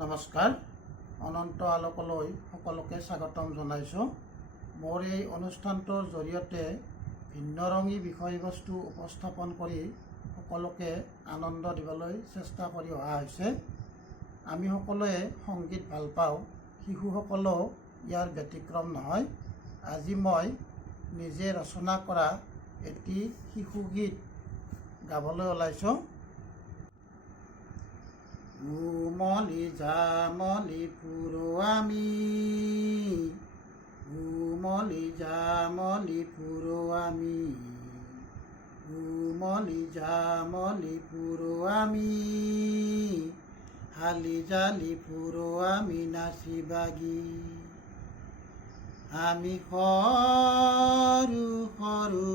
নমস্কাৰ, অনন্ত আলোকলৈ সকলোকে স্বাগতম জনাইছোঁ। মোৰ এই অনুষ্ঠানটোৰ জৰিয়তে ভিন্নৰঙী বিষয়বস্তু উপস্থাপন কৰি সকলোকে আনন্দ দিবলৈ চেষ্টা কৰি অহা হৈছে। আমি সকলোৱে সংগীত ভাল পাওঁ, শিশুসকলেও ইয়াৰ ব্যতিক্ৰম নহয়। আজি মই নিজে ৰচনা কৰা এটি শিশুগীত গাবলৈ ওলাইছোঁ। উমলি জামলি ফুৰোৱামি, উমলি জামলি ফুৰোৱামি, উমলি জামলি ফুৰোৱামি, হালি জালি ফুৰোৱামি নাচি বাগি। আমি সৰু সৰু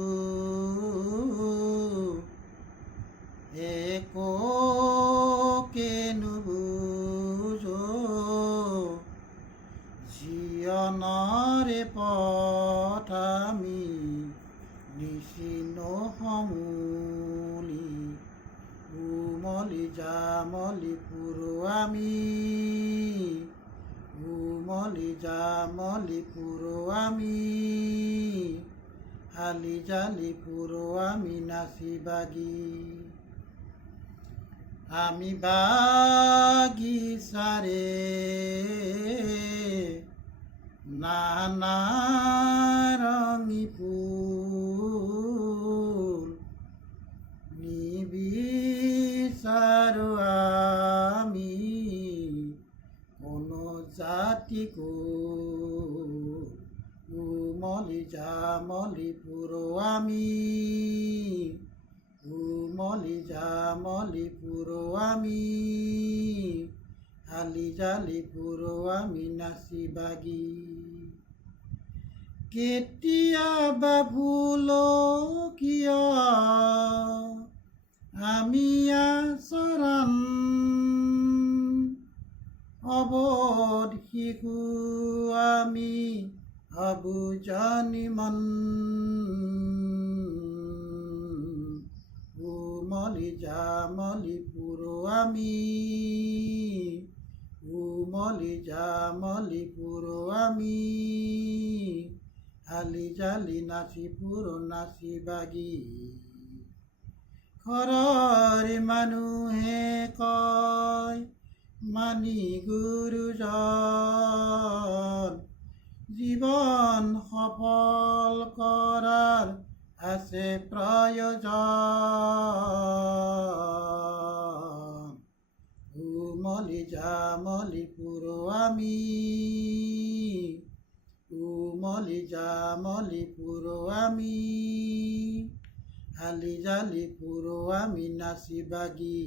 একোকে নুবুজো, জীৱনৰে পথ আমি নিচিনো সমূলি। উমলি জামলি ফুৰোৱামি, উমলি জামলি ফুৰোৱামি, হালি জালি ফুৰোৱামি নাচি বাগি। আমি বাগিচাৰে নানা ৰঙী ফুল নিবিচাৰো আমি কোনো জাতিকো। উমলি জামলি ফুৰোৱামি, উমলি জামলি ফুৰোৱামি, হালি জালি ফুৰোৱামি নাচি বাগি। কেতিয়াবা ভুলো কিয় আমি আচৰণ, অবোধ শিশু আমি অবুজনি মন। উমলি জামলি ফুৰোৱামি, উমলি জামলি ফুৰোৱামি, হালি জালি নাচি ফুৰো নাচি বাগি। ঘৰৰ মানুহে কয় মানি গুৰুজন, জীৱন সফল কৰাৰ আছে প্ৰয়োজন। উমলি জামলি ফুৰোৱামি, উমলি জামলি ফুৰোৱামি, হালি জালি ফুৰোৱামি নাচি বাগি।